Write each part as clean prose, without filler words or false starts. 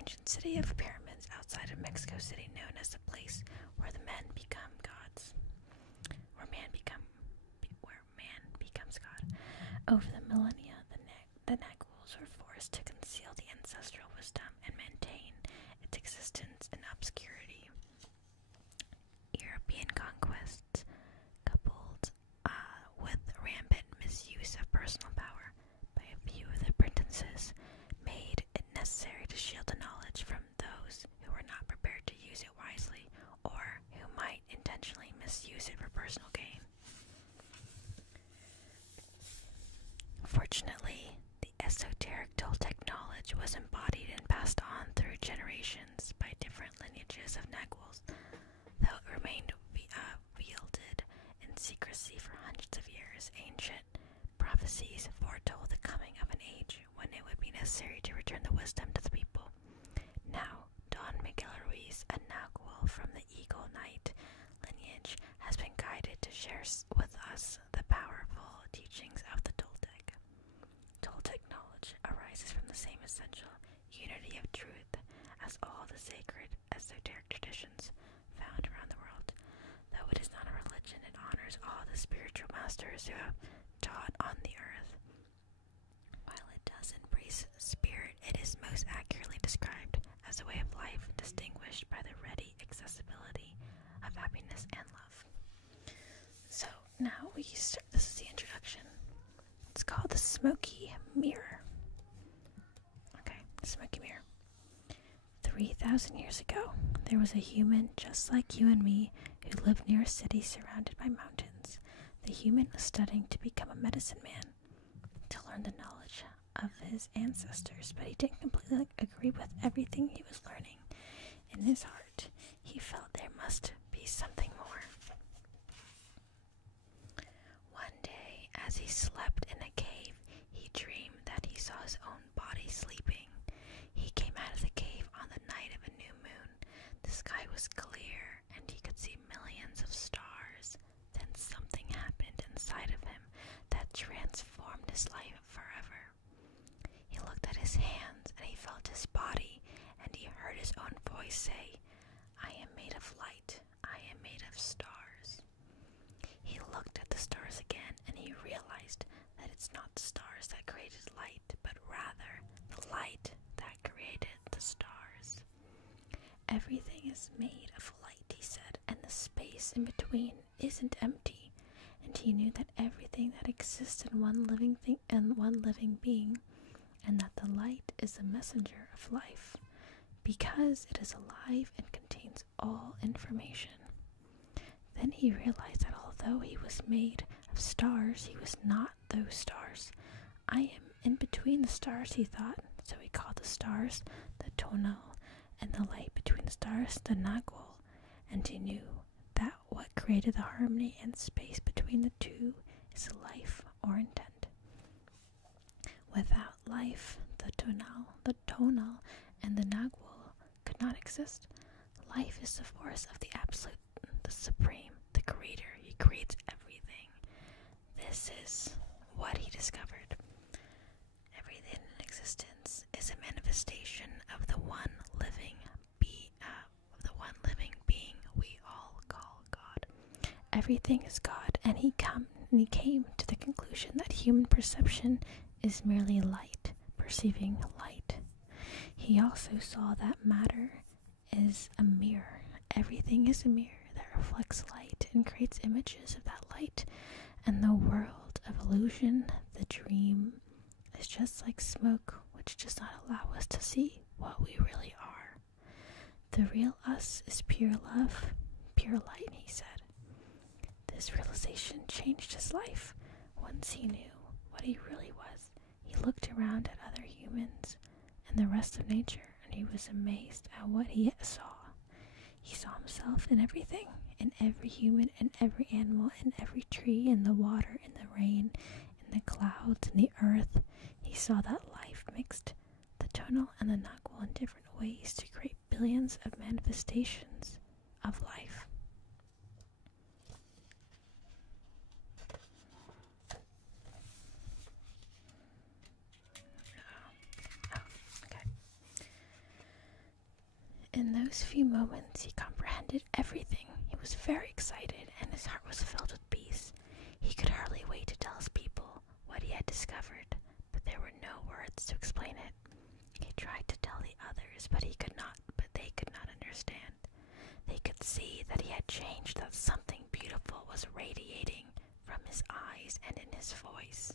ancient city of pyramids outside of Mexico City, known as the place where the men become gods, where man becomes God. Over the millennia, the Naguals were forced to conceal the ancestral wisdom and maintain its existence in obscurity. European conquests, coupled with rampant misuse of personal power by a few of the princes, made it necessary to shield the knowledge from those who were not prepared to use it wisely or who might intentionally misuse it for personal gain. Fortunately, the esoteric Toltec knowledge was embodied and passed on through generations by different lineages of Naguals, though it remained wielded in secrecy for hundreds of years. Ancient prophecies foretold the coming of an age when it would be necessary to return the wisdom to the people. Now, Don Miguel Ruiz, a Nagual from the Eagle Knight lineage, has been guided to share with us the powerful teachings of the Toltec. Toltec knowledge arises from the same essential unity of truth as all the sacred esoteric traditions found around the world. Though it is not a religion, it honors all the spiritual masters who have taught on the earth. While it does embrace spirit, it is most accurately described as a way of life distinguished by the ready accessibility of happiness and love. So now we start. This is the introduction. It's called the Smoky Mirror. Okay, the Smoky Mirror. 3,000 years ago, there was a human just like you and me who lived near a city surrounded by mountains. The human was studying to become a medicine man, to learn the knowledge of his ancestors, but he didn't completely agree with everything he was learning. In his heart, he felt there must be something more. One day, as he slept in a cave, he dreamed that he saw his own body sleeping. He came out of the cave on the night of a new moon. The sky was clear, and he could see millions of stars. Then something happened inside of him that transformed his life forever. He looked at his hands, and he felt his body, and he heard his own voice say, "I am made of light. I am made of stars." He looked at the stars again, and he realized that it's not the stars that created light, but rather the light that created the stars. Everything is made of light, he said, and the space in between isn't empty. And he knew that everything that exists in one living thing and one living being, and that the light is the messenger of life, because it is alive and contains all information. Then he realized that although he was made of stars, he was not those stars. I am in between the stars, he thought, so he called the stars the tonal, and the light between the stars the Nagual, and he knew that what created the harmony and space between the two is life or intent. Without life, the tonal, and the Nagual could not exist. Life is the force of the absolute, the supreme, the creator. He creates everything. This is what he discovered. Everything in existence is a manifestation of the one living being we all call God. Everything is God, and he came to the conclusion that human perception is merely light, perceiving light. He also saw that matter is a mirror. Everything is a mirror that reflects light and creates images of that light. And the world of illusion, the dream, is just like smoke, which does not allow us to see what we really are. The real us is pure love, pure light, he said. This realization changed his life. Once he knew what he really was, he looked around at other humans and the rest of nature, and he was amazed at what he saw. He saw himself in everything, in every human, in every animal, in every tree, in the water, in the rain, in the clouds, in the earth. He saw that life mixed the tonal and the Nagual in different ways to create billions of manifestations of life. Okay. in those few moments, he comprehended everything. He was very excited, and his heart was filled with peace. He could hardly wait to tell his people what he had discovered, but there were no words to explain it. He tried to tell the others, but they could not understand. They could see that he had changed, that something beautiful was radiating from his eyes and in his voice.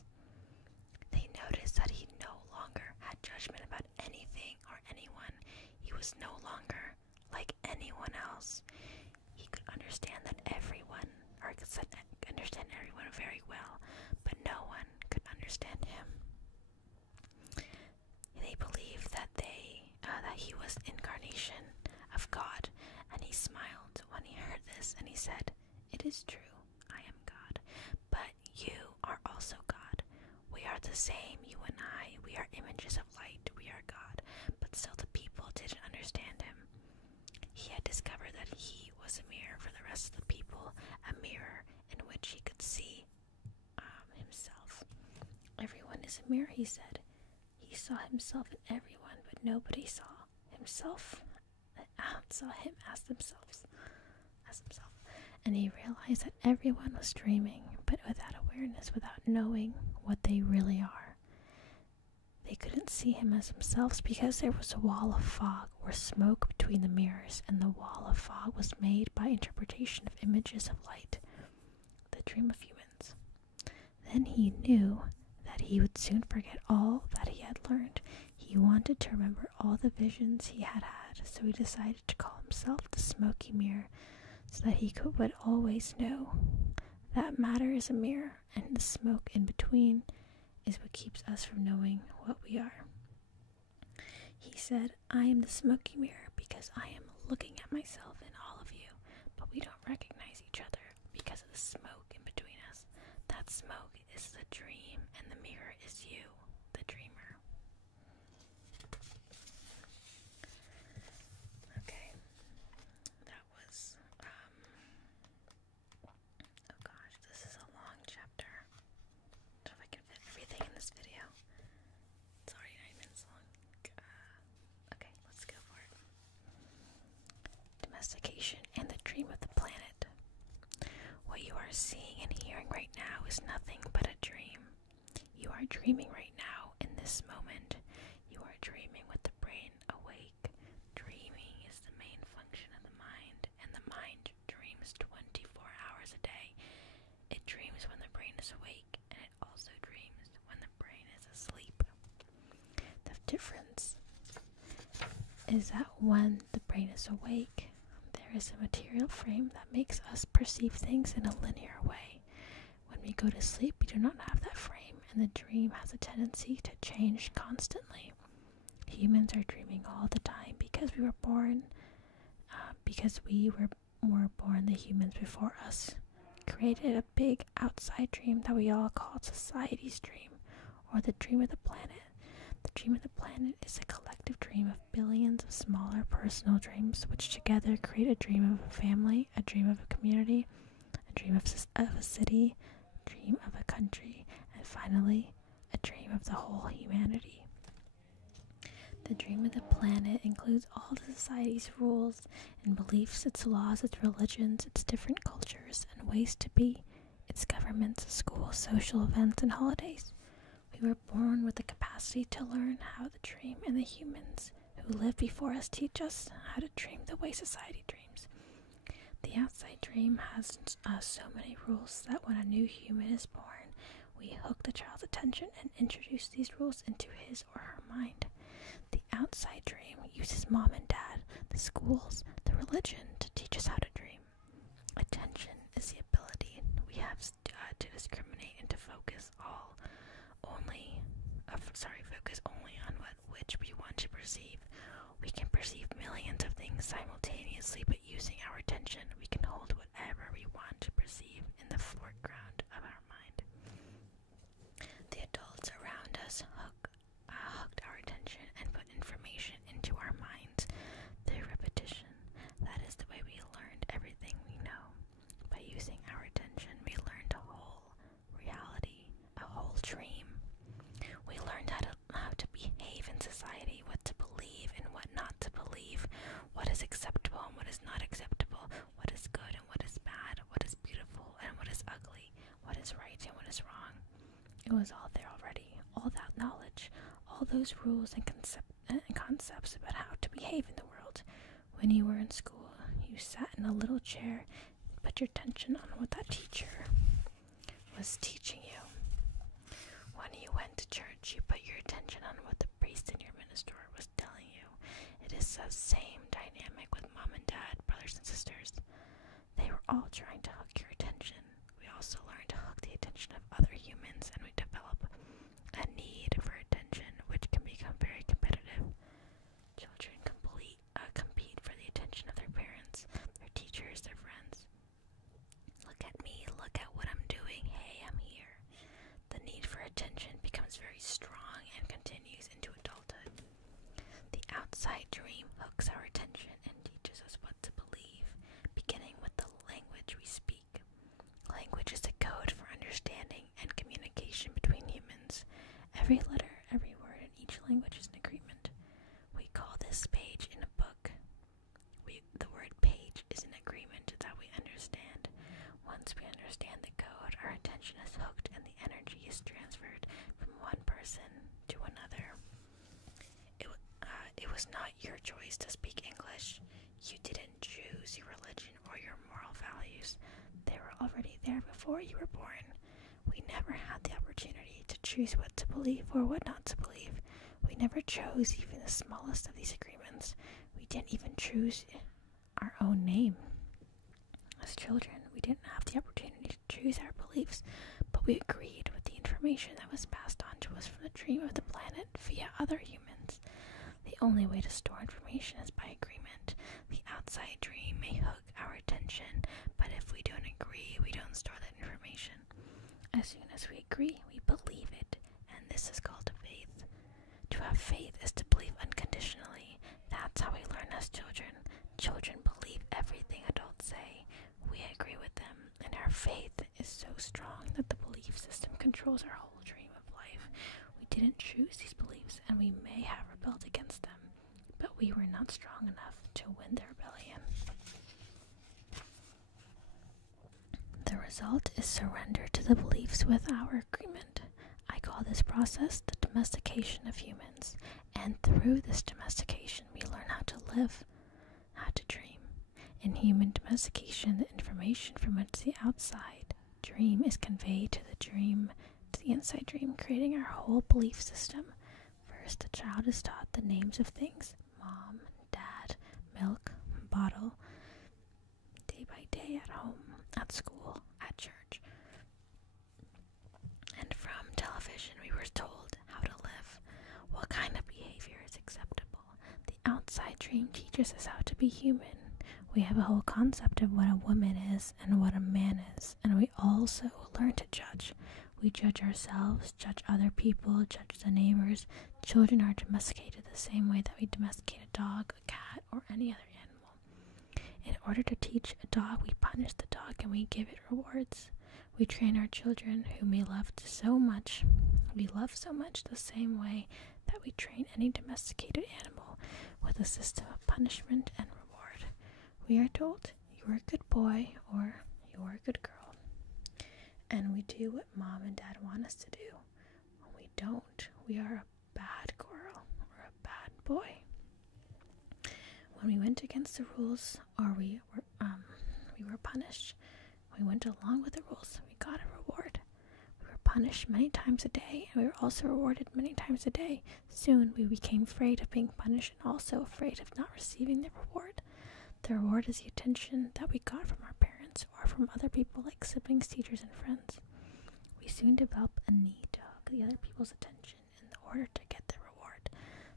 They noticed that he no longer had judgment about anything or anyone. He was no longer like anyone else. He could understand understand everyone very well, but no one could understand him. They believed that he was incarnation of God, and he smiled when he heard this, and he said, "It is true, I am God, but you are also God. We are the same, you and I. We are images of light. We are God." But still the people didn't understand him. He had discovered that he was a mirror for the rest of the people, a mirror in which he could see himself. "Everyone is a mirror," he said. He saw himself in everyone, but nobody saw him as themselves. And he realized that everyone was dreaming, but without awareness, without knowing what they really are. They couldn't see him as themselves because there was a wall of fog or smoke between the mirrors, and the wall of fog was made by interpretation of images of light, the dream of humans. Then he knew that he would soon forget all that he had learned. He wanted to remember all the visions he had had, so he decided to call himself the smoky mirror, so that he would always know that matter is a mirror, and the smoke in between is what keeps us from knowing what we are. He said, "I am the smoky mirror because I am looking at myself in all of you, but we don't recognize each other because of the smoke in between us. That smoke is the dream, and the mirror is you, the dreamer." Okay, that was, oh gosh, this is a long chapter. I don't know if I can fit everything in this video. It's already 9 minutes long. Okay, let's go for it. Domestication and the dream of the planet. What you are seeing and hearing right now is nothing but a dream. You are dreaming right now in this moment. You are dreaming with the brain awake. Dreaming is the main function of the mind, and the mind dreams 24 hours a day. It dreams when the brain is awake, and it also dreams when the brain is asleep. The difference is that when the brain is awake, there is a material frame that makes us perceive things in a linear way. When we go to sleep, we do not have that frame, and the dream has a tendency to change constantly. Humans are dreaming all the time because we were born, the humans before us created a big outside dream that we all call society's dream, or the dream of the planet. The dream of the planet is a collective dream of billions of smaller personal dreams, which together create a dream of a family, a dream of a community, a dream of a city, a dream of a country, and finally, a dream of the whole humanity. The dream of the planet includes all the society's rules and beliefs, its laws, its religions, its different cultures and ways to be, its governments, schools, social events, and holidays. We were born with the capacity to learn how to dream, and the humans who lived before us teach us how to dream the way society dreams. The outside dream has so many rules that when a new human is born, we hook the child's attention and introduce these rules into his or her mind. The outside dream uses mom and dad, the schools, the religion to teach us how to dream. Attention is the ability we have to discriminate and to focus only on which we want to perceive. We can perceive millions of things simultaneously, but using our attention, we can hold whatever we want to perceive in the foreground of our mind. The adults around us hooked our attention and put information into our minds through repetition. That is the way we learned everything we know. By using our attention, we learned a whole reality, a whole dream. We learned how to behave in society, what to believe and what not to believe, what is impose rules and concepts about how to behave in the world. When you were in school, you sat in a little chair and put your attention on what that teacher was teaching you. When you went to church, you put your attention on what the priest in your minister was telling you. It is the same dynamic with mom and dad, brothers and sisters. They were all trying to hook your attention. We also learn to hook the attention of other humans, and we develop a need for attention, which can become very competitive. Children compete for the attention of their parents, their teachers, their friends. Look at me, look at what I'm doing, hey, I'm here. The need for attention becomes very strong and continues into adulthood. The outside dream hooks our attention and teaches us what to believe, beginning with the language we speak. Language is the code for understanding and communication between humans. Every letter, every word in each language is an agreement. We call this page in a book. The word page is an agreement that we understand. Once we understand the code, our attention is hooked and the energy is transferred from one person to another. It was not your choice to speak English. You didn't choose your religion or your moral values. They were already there before you were born. We never had the opportunity to choose what to believe or what not to believe. We never chose even the smallest of these agreements. We didn't even choose our own name. As children, we didn't have the opportunity to choose our beliefs, but we agreed with the information that was passed on to us from the dream of the planet via other humans. The only way to store information is by agreement. The outside dream may hook our attention, but if we don't agree, we don't store that information. As soon as we agree, we believe it, and this is called faith. To have faith is to believe unconditionally. That's how we learn as children. Children believe everything adults say. We agree with them, and our faith is so strong that the belief system controls our whole dream of life. We didn't choose these beliefs, and we may have rebelled against them, but we were not strong enough to win the rebellion. The result is surrender to the beliefs with our agreement. I call this process the domestication of humans, and through this domestication we learn how to live, how to dream. In human domestication, the information from which the outside dream is conveyed to the inside dream, creating our whole belief system. First, the child is taught the names of things: mom, dad, milk, bottle, day by day at home, at school, at church. And from television, we were told how to live, what kind of behavior is acceptable. The outside dream teaches us how to be human. We have a whole concept of what a woman is and what a man is, and we also learn to judge. We judge ourselves, judge other people, judge the neighbors. Children are domesticated the same way that we domesticate a dog, a cat, or any other animal. In order to teach a dog, we punish the dog and we give it rewards. We train our children, whom we love so much the same way that we train any domesticated animal, with a system of punishment and reward. We are told, you are a good boy or you are a good girl. And we do what mom and dad want us to do. When we don't, we are a bad girl or a bad boy. When we went against the rules or we were punished, we went along with the rules, we got a reward. We were punished many times a day, and we were also rewarded many times a day. Soon we became afraid of being punished and also afraid of not receiving the reward. The reward is the attention that we got from our parents or from other people like siblings, teachers, and friends. We soon develop a need to hug the other people's attention in order to get the reward.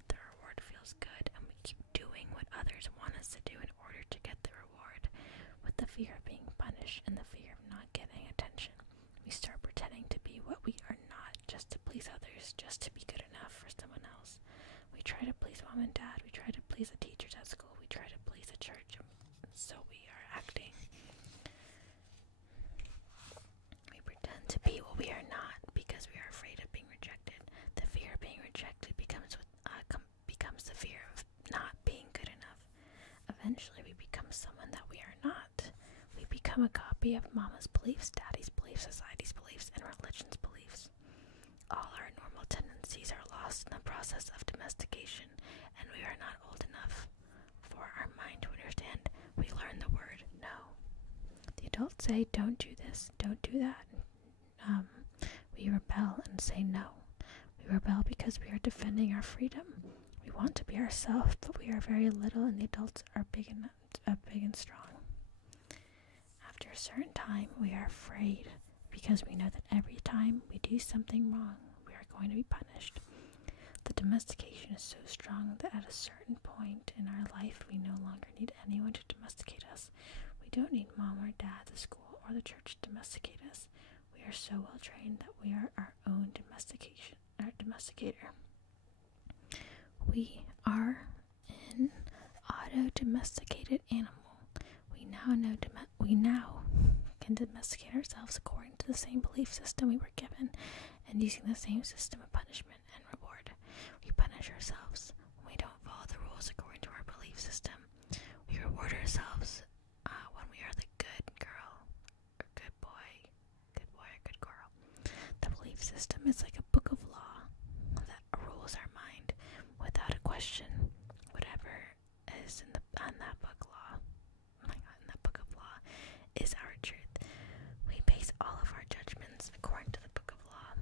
The reward feels good, and we keep doing what others want us to do in order to get the reward. With the fear of being punished and the fear of not getting attention, we start pretending to be what we are not, just to please others, just to be good enough for someone else. We try to please mom and dad, we try to please the teachers at school, we try to please the church, so we are acting. We pretend to be what we are not because we are afraid of being rejected. The fear of being rejected becomes the fear of not being good enough. Eventually we become someone that we are not. We become a copy of mama's beliefs, daddy's beliefs, society's beliefs, and religion's beliefs. All our normal tendencies are lost in the process of adults say, don't do this, don't do that, we rebel and say no. We rebel because we are defending our freedom. We want to be ourselves, but we are very little, and the adults are big and strong. After a certain time, we are afraid because we know that every time we do something wrong, we are going to be punished. The domestication is so strong that at a certain point in our life, we no longer need anyone to domesticate us. We don't need mom or dad, the school, or the church to domesticate us. We are so well trained that we are our own domesticator. We are an auto-domesticated animal. We now can domesticate ourselves according to the same belief system we were given, and using the same system of punishment and reward. We punish ourselves when we don't follow the rules according to our belief system. We reward ourselves when we are the good girl or good boy or good girl. The belief system is like a book of law that rules our mind without a question. Whatever is in that book of law is our truth. We base all of our judgments according to the book of law,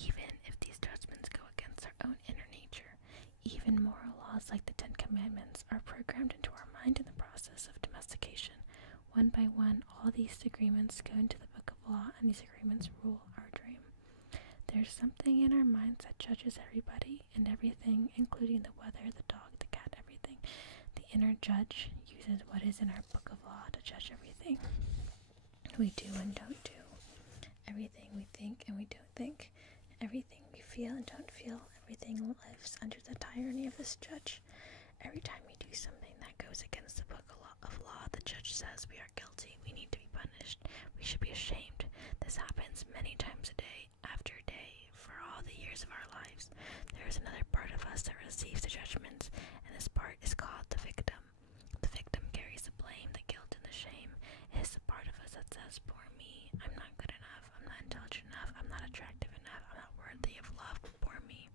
even if these judgments go against our own inner nature. Even moral laws like the 10 Commandments are programmed into our mind in the process of domestication. One by one, all these agreements go into the book of law, and these agreements rule our dream. There's something in our minds that judges everybody and everything, including the weather, the dog, the cat, everything. The inner judge uses what is in our book of law to judge everything we do and don't do, everything we think and we don't think, everything we feel and don't feel. Everything lives under the tyranny of this judge. Every time we do something that goes against the book of law, the judge says we are guilty. We need to be punished. We should be ashamed. This happens many times a day, after day, for all the years of our lives. There is another part of us that receives the judgments, and this part is called the victim. The victim carries the blame, the guilt, and the shame. It is the part of us that says, poor me, I'm not good enough, I'm not intelligent enough, I'm not attractive enough, I'm not worthy of love, poor me.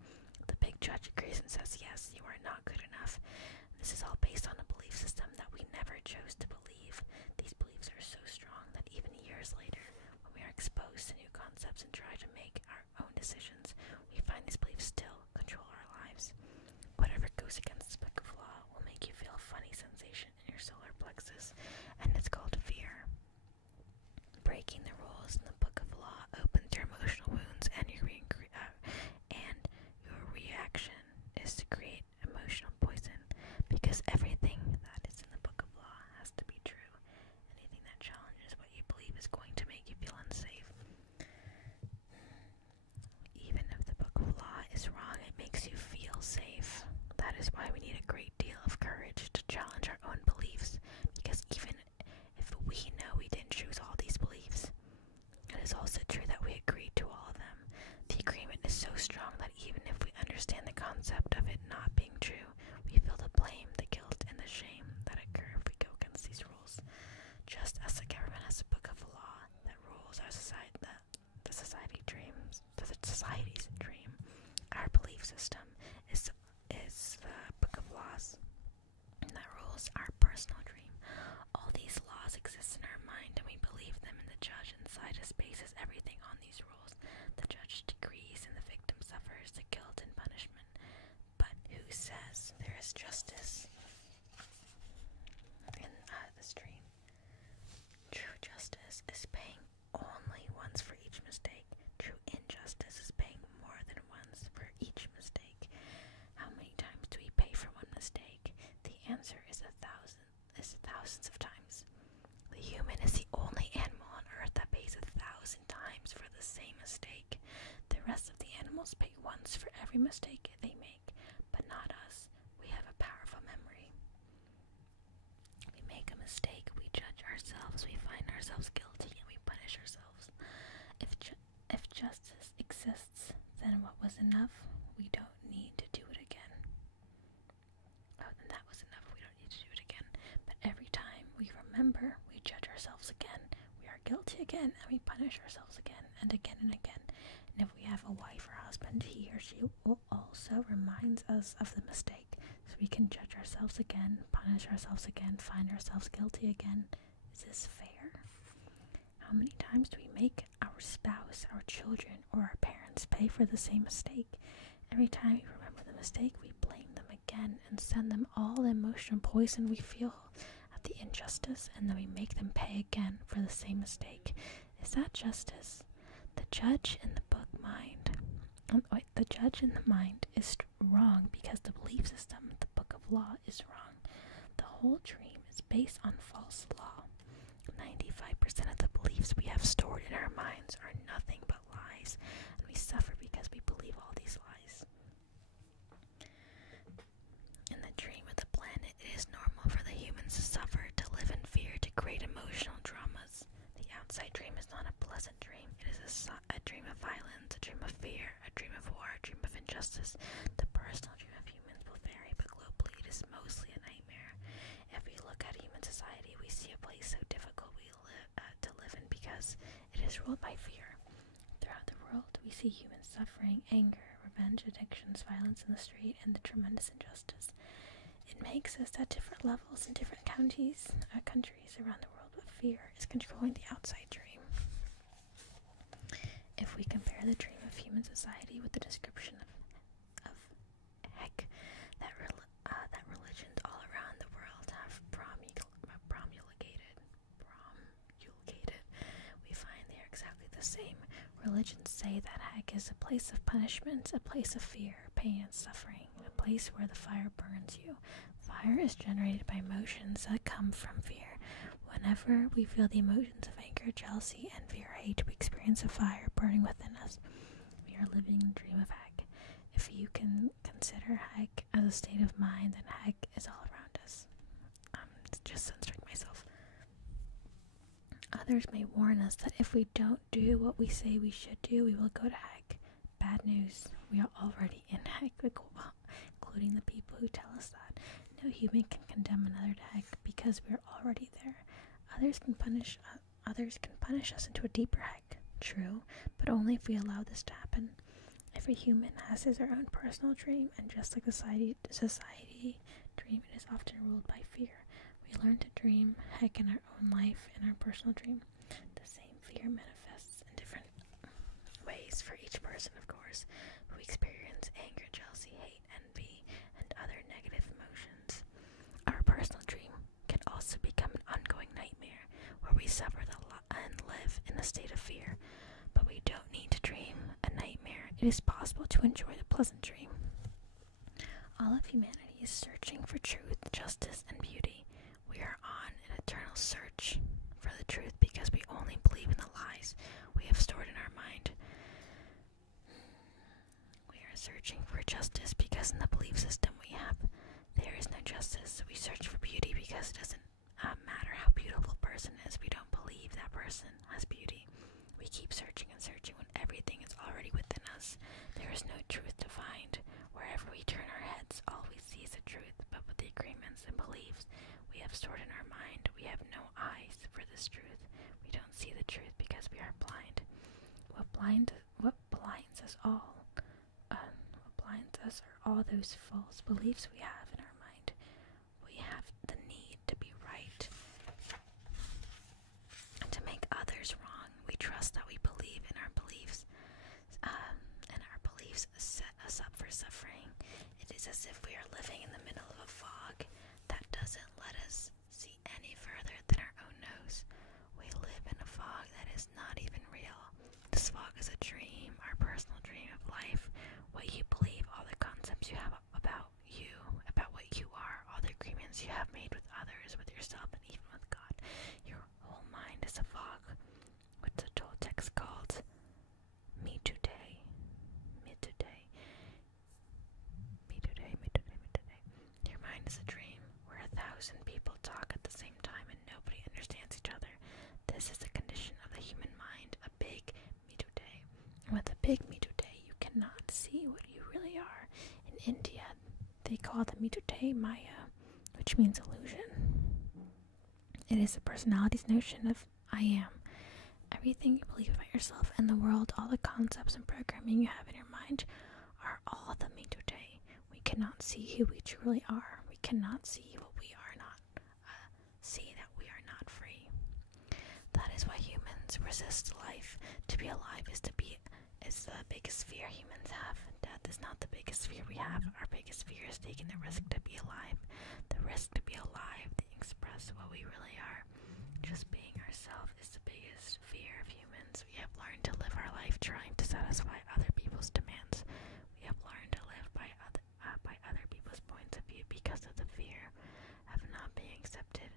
The big judge agrees and says, yes, you are not good enough. This is all based on a belief system that we never chose to believe. These beliefs are so strong that even years later, when we are exposed to new concepts and try to make our own decisions, we find these beliefs still control our lives. Whatever goes against the book of law will make you feel a funny sensation in your solar plexus, and it's called fear. Breaking the rules in the book of law opens your emotional wounds, and your reaction is to create emotional poison, because everything that is in the book of law has to be true. Anything that challenges what you believe is going to make you feel unsafe. Even if the book of law is wrong, it makes you feel safe. That is why we need a great deal of courage to challenge our own beliefs, because even if we know we didn't choose all these beliefs, it is also true that we agreed to all of them. The agreement is so strong that even if we understand the concept of it not being true, we feel the blame, the guilt, and the shame that occur if we go against these rules. Just as the government has a book of law that rules our society, the society's dream, our belief system is the book of laws that rules our personal dream. All these laws exist in our mind, and we believe them, and the judge inside us bases everything on these rules. The judge decrees, and the victim suffers the guilt and punishment. But who says there is justice in this dream? True justice is paying only once for each mistake. True injustice is paying more than once for each mistake. How many times do we pay for one mistake? The answer is thousands of times. The human is the only animal on earth that pays 1,000 times for the same mistake. The rest of the animals pay once for every mistake they make, but not us. We have a powerful memory. We make a mistake, we judge ourselves, we find ourselves guilty, and we punish ourselves. If justice exists, then what was enough? We don't need to do it again. Oh, then that was enough. We don't need to do it again. But every time we remember, we judge ourselves again. We are guilty again, and we punish ourselves again and again and again. And if we have a wife or husband, he or she will also reminds us of the mistake, so we can judge ourselves again, punish ourselves again, find ourselves guilty again. Is this fair? How many times do we make our spouse, our children, or our parents pay for the same mistake? Every time we remember the mistake, we blame them again and send them all the emotional poison we feel at the injustice, and then we make them pay again for the same mistake. Is that justice? The judge in the mind is wrong because the belief system, the book of law, is wrong. The whole dream is based on false law. 95% of the beliefs we have stored in our minds are nothing but lies, and we suffer because we believe all these lies. In the dream of the planet, it is normal for the humans to suffer, to live in fear, to create emotional dramas. The outside dream is not a pleasant dream. It is a dream of violence, a dream of fear, a dream of war, a dream of injustice. The personal dream of humans will vary, but globally it is mostly a nightmare. If we look at human society, we see a place so difficult to live in because it is ruled by fear. Throughout the world, we see humans suffering, anger, revenge, addictions, violence in the street, and the tremendous injustice. It makes us at different levels in different countries around the world, but fear is controlling the outside dream. If we compare the dream of human society with the description of heck that religions all around the world have promulgated, we find they are exactly the same. Religions say that heck is a place of punishment, a place of fear, pain, and suffering, a place where the fire burns you. Fire is generated by emotions that come from fear. Whenever we feel the emotions of anger, jealousy, envy, or hate, we experience a fire burning within us. We are living in a dream of heck. If you can consider heck as a state of mind, then heck is all around us. Just censoring myself. Others may warn us that if we don't do what we say we should do, we will go to heck. Bad news. We are already in heck, including the people who tell us that. No human can condemn another to heck because we are already there. Others can punish us into a deeper heck. True, but only if we allow this to happen. Every human has his or her own personal dream, and just like society dream, it is often ruled by fear. We learn to dream heck in our own life, in our personal dream. The same fear manifests in different ways for each person, of course, who experience anger, jealousy, hate, envy, and other negative emotions. Our personal dream can also become an ongoing nightmare where we suffer and live in a state of fear. But we don't need to dream a nightmare. It is possible to enjoy the pleasant dream. All of humanity is searching for truth, justice, and beauty. We are on an eternal search for the truth because we only believe in the lies we have stored in our mind. We are searching for justice because in the belief system we have, there is no justice. We search for beauty because it doesn't matter how beautiful a person is. We don't believe that person has beauty. We keep searching and searching when everything is already within us. There is no truth to find. Wherever we turn our heads, all we see is the truth. But with the agreements and beliefs we have stored in our mind, we have no eyes for this truth. We don't see the truth because we are blind. What blinds us are all those false beliefs we have in our mind. We have the need to be right, and to make others wrong. We trust that we believe in our beliefs, and our beliefs set us up for suffering. It is as if we are living in the middle of a fog that doesn't let us see any further than our own nose. We live in a fog that is not even real. This fog is a dream, our personal dream of life, what you believe, all the concepts you have about you, about what you are, all the agreements you have made with others, with yourself, and even with God. Your whole mind is a fog. What's the Toltecs called? Me today. Me today. Me today, me today, me today. Your mind is a dream where 1,000 people talk at the same time and nobody understands each other. This is the condition of the human mind, a big me today. With a big me today, you cannot see what you really are. In India, they call the me today Maya, which means illusion. It is the personality's notion of I am. Everything you believe about yourself and the world, all the concepts and programming you have in your mind are all the me today. We cannot see who we truly are. We cannot see what we are not. See that we are not free. That is why humans resist life. To be alive is the biggest fear humans have. Death is not the biggest fear we have. Our biggest fear is taking the risk to be alive. The risk to be alive, to express what we really are. Just being ourselves is the biggest fear of humans. We have learned to live our life trying to satisfy other people's demands. We have learned to live by other people's points of view because of the fear of not being accepted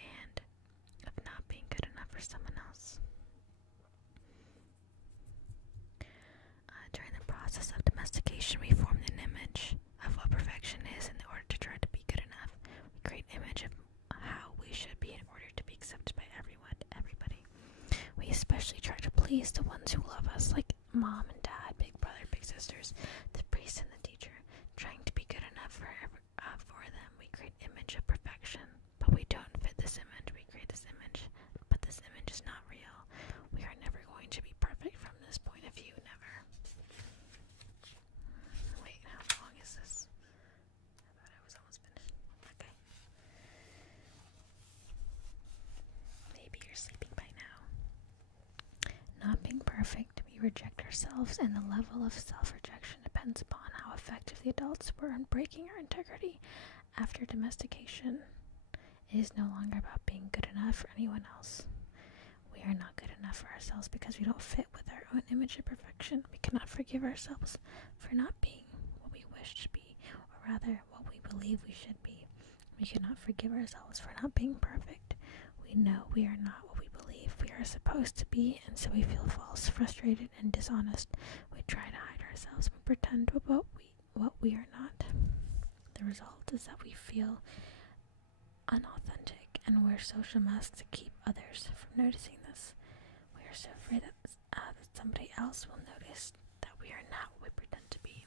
and of not being good enough for someone else. During the process of domestication, we formed an image of what perfection is in order to try to be good enough. We create an image of how we should be in order to be accepted by everybody. We especially try to please the ones who love us, like mom and dad, big brother, big sisters, the priest and the teacher. Trying to be good enough for them, we create an image of perfection, but we don't fit this image. We create this image, but this image is not real. We are never going to be perfect from this point of view, never. Wait, how long is this? I thought I was almost finished. Okay. Maybe you're sleeping by now. Not being perfect, we reject ourselves, and the level of self-rejection depends upon how effective the adults were in breaking our integrity after domestication. It is no longer about being good enough for anyone else. We are not good enough for ourselves because we don't fit with our own image of perfection. We cannot forgive ourselves for not being what we wish to be, or rather, what we believe we should be. We cannot forgive ourselves for not being perfect. We know we are not what we believe we are supposed to be, and so we feel false, frustrated, and dishonest. We try to hide ourselves and pretend what we are not. The result is that we feel unauthentic and wear social masks to keep others from noticing this. We are so afraid that somebody else will notice that we are not what we pretend to be.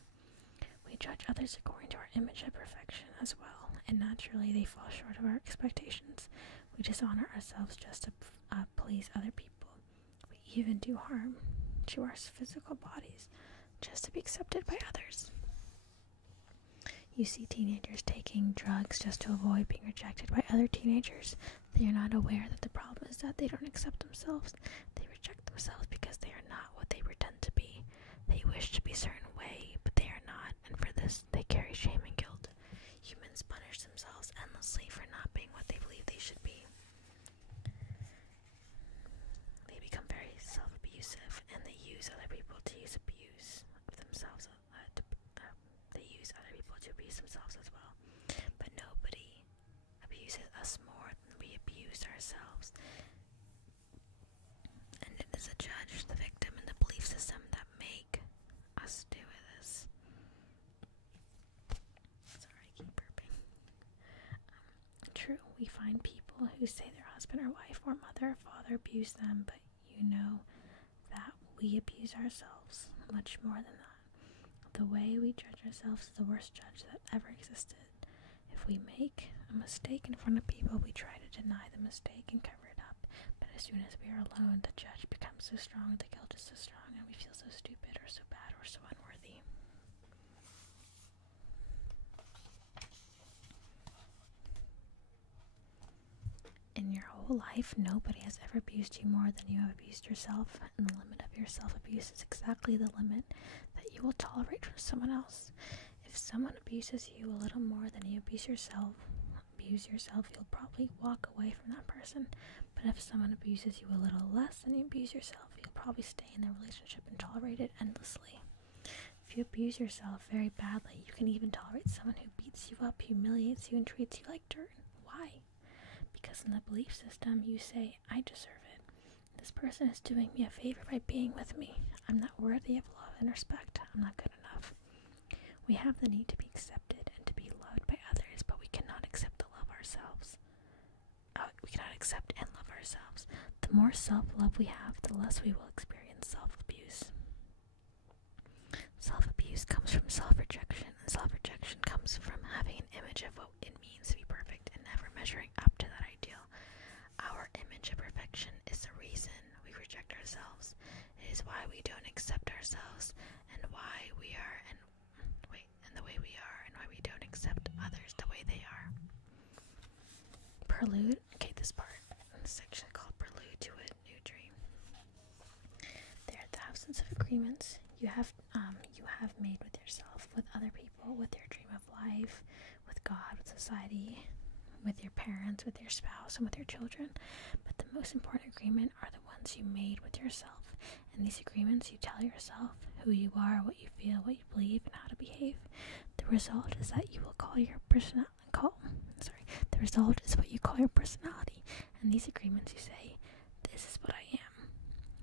We judge others according to our image of perfection as well, and naturally they fall short of our expectations. We dishonor ourselves just to please other people. We even do harm to our physical bodies just to be accepted by others. You see teenagers taking drugs just to avoid being rejected by other teenagers. They are not aware that the problem is that they don't accept themselves. They reject themselves because they are not what they pretend to be. They wish to be a certain way, but they are not, and for this they carry shame and guilt. Humans punish themselves endlessly for not being what they believe they should be. They become very self-abusive, and they use other people to use abuse of themselves. They use other people to abuse themselves as well. But nobody abuses us more than we abuse ourselves. And it is the judge, the victim, and the belief system that make us do this. Sorry, I keep burping. True, we find people who say their husband or wife or mother or father abuse them, but you know that we abuse ourselves much more than that. The way we judge ourselves is the worst judge that ever existed. If we make a mistake in front of people, we try to deny the mistake and cover it up. But as soon as we are alone, the judge becomes so strong, the guilt is so strong, and we feel so stupid or so bad or so unworthy. In your whole life, nobody has ever abused you more than you have abused yourself, and the limit of your self-abuse is exactly the limit that you will tolerate from someone else. If someone abuses you a little more than you abuse yourself, you'll probably walk away from that person. But if someone abuses you a little less than you abuse yourself, you'll probably stay in the relationship and tolerate it endlessly. If you abuse yourself very badly, you can even tolerate someone who beats you up, humiliates you, and treats you like dirt. Why? Because in the belief system, you say, I deserve it. This person is doing me a favor by being with me. I'm not worthy of love and respect. I'm not good enough. We have the need to be accepted and to be loved by others, but we cannot accept and love ourselves. The more self-love we have, the less we will experience self-abuse. Self-abuse comes from self-rejection, and self-rejection comes from having an image of what it means to be perfect and never measuring up to that ideal. Our image of perfection is the reason we reject ourselves. It is why we don't accept ourselves, and why we are, and the way we are, and why we don't accept others the way they are. Prelude, this part, in the section called Prelude to a New Dream. agreements you have made with yourself, with other people, with your dream of life, with God, with society, with your parents, with your spouse, and with your children. But the most important agreement are the ones you made with yourself. In these agreements, you tell yourself who you are, what you feel, what you believe, and how to behave. The result is that you will The result is what you call your personality. In these agreements, you say, "This is what I am.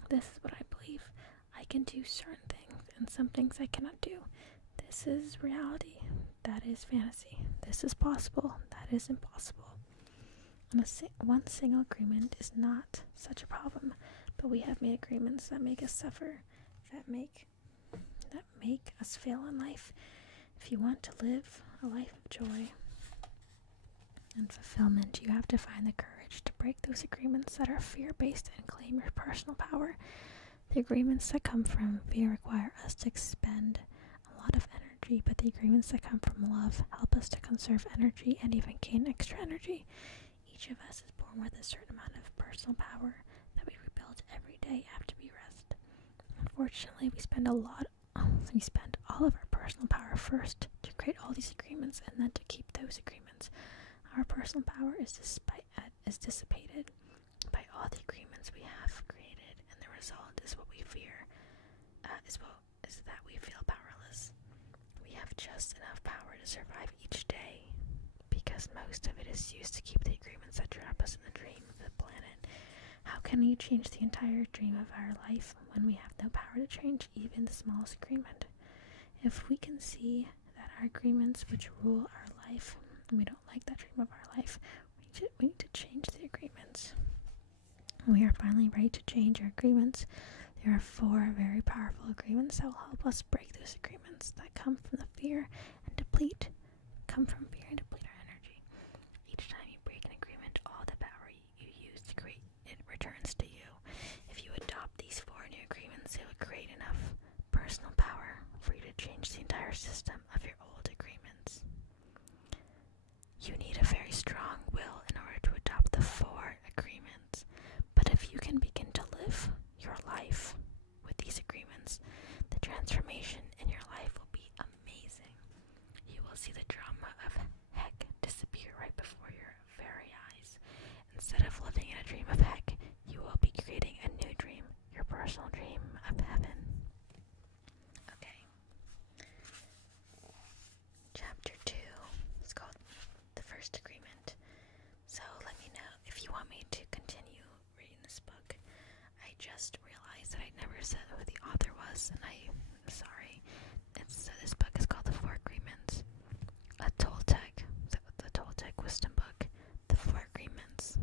This is what I believe. I can do certain things, and some things I cannot do. This is reality. That is fantasy. This is possible. That is impossible." And one single agreement is not such a problem, but we have made agreements that make us suffer, that make us fail in life. If you want to live a life of joy and fulfillment, you have to find the courage to break those agreements that are fear-based and claim your personal power. The agreements that come from fear require us to expend a lot of energy, but the agreements that come from love help us to conserve energy and even gain extra energy. Each of us is born with a certain amount of personal power that we rebuild every day after we rest. Unfortunately, we spend all of our personal power first to create all these agreements and then to keep those agreements. Our personal power is dissipated by all the agreements we have created, and the result is what we fear, is that we feel powerless. We have just enough power to survive each day, because most of it is used to keep the agreements that trap us in the dream of the planet. How can we change the entire dream of our life when we have no power to change even the smallest agreement? If we can see that our agreements which rule our life, and we don't like that dream of our life, we need to change the agreements. We are finally ready to change our agreements. There are 4 very powerful agreements that will help us break those agreements that come from fear and deplete our energy. Each time you break an agreement, all the power you use to create it returns to you. If you adopt these 4 new agreements, it will create enough personal power for you to change the entire system of your old agreements. You need a very strong will in order to adopt the 4 agreements, but if you can begin to live your life with these agreements, the transformation in your life will be amazing. You will see the drama of heck disappear right before your very eyes. Instead of living in a dream of heck, you will be creating a new dream, your personal dream of heaven. Okay. Chapter 2 is called The First Agreement. So let me know if you want me to continue reading this book. I just realized that I never said who the author was, and I'm sorry. This book is called The 4 Agreements. The Toltec Wisdom Book, The 4 Agreements,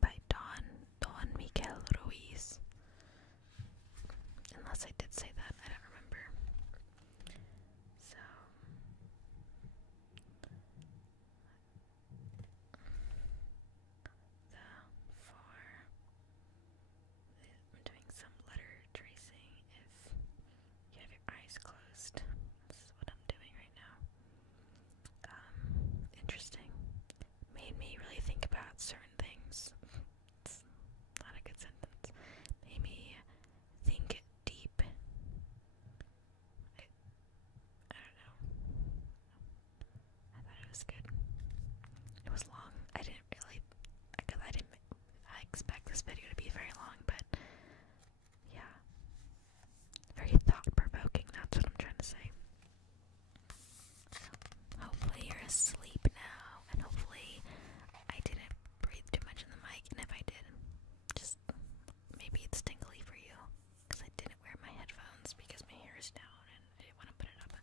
by Don Miguel Ruiz. Unless I did say that, I don't remember. So, I'm doing some letter tracing if you have your eyes closed. This is what I'm doing right now. Interesting. Made me really think about certain things. It's not a good sentence. Made me think deep. I don't know. I thought it was good. It was long. I expect this video to be very long, but yeah. Very thought-provoking, that's what I'm trying to say. So, hopefully you're asleep now, and hopefully I didn't breathe too much in the mic, and if I did, just maybe it's tingly for you, because I didn't wear my headphones because my hair is down and I didn't want to put it up.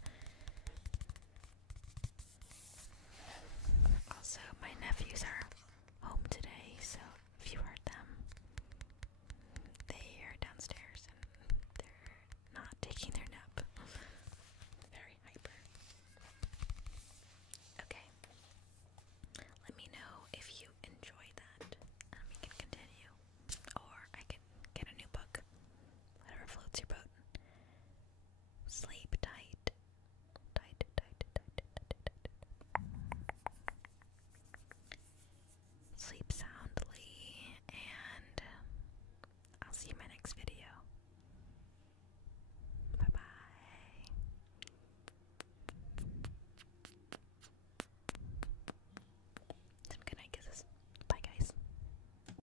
Also, my nephews are home today, so if you heard them, they are downstairs and they're not taking their nap. Very hyper. Okay. Let me know if you enjoyed that, and we can continue. Or I can get a new book. Whatever floats your boat.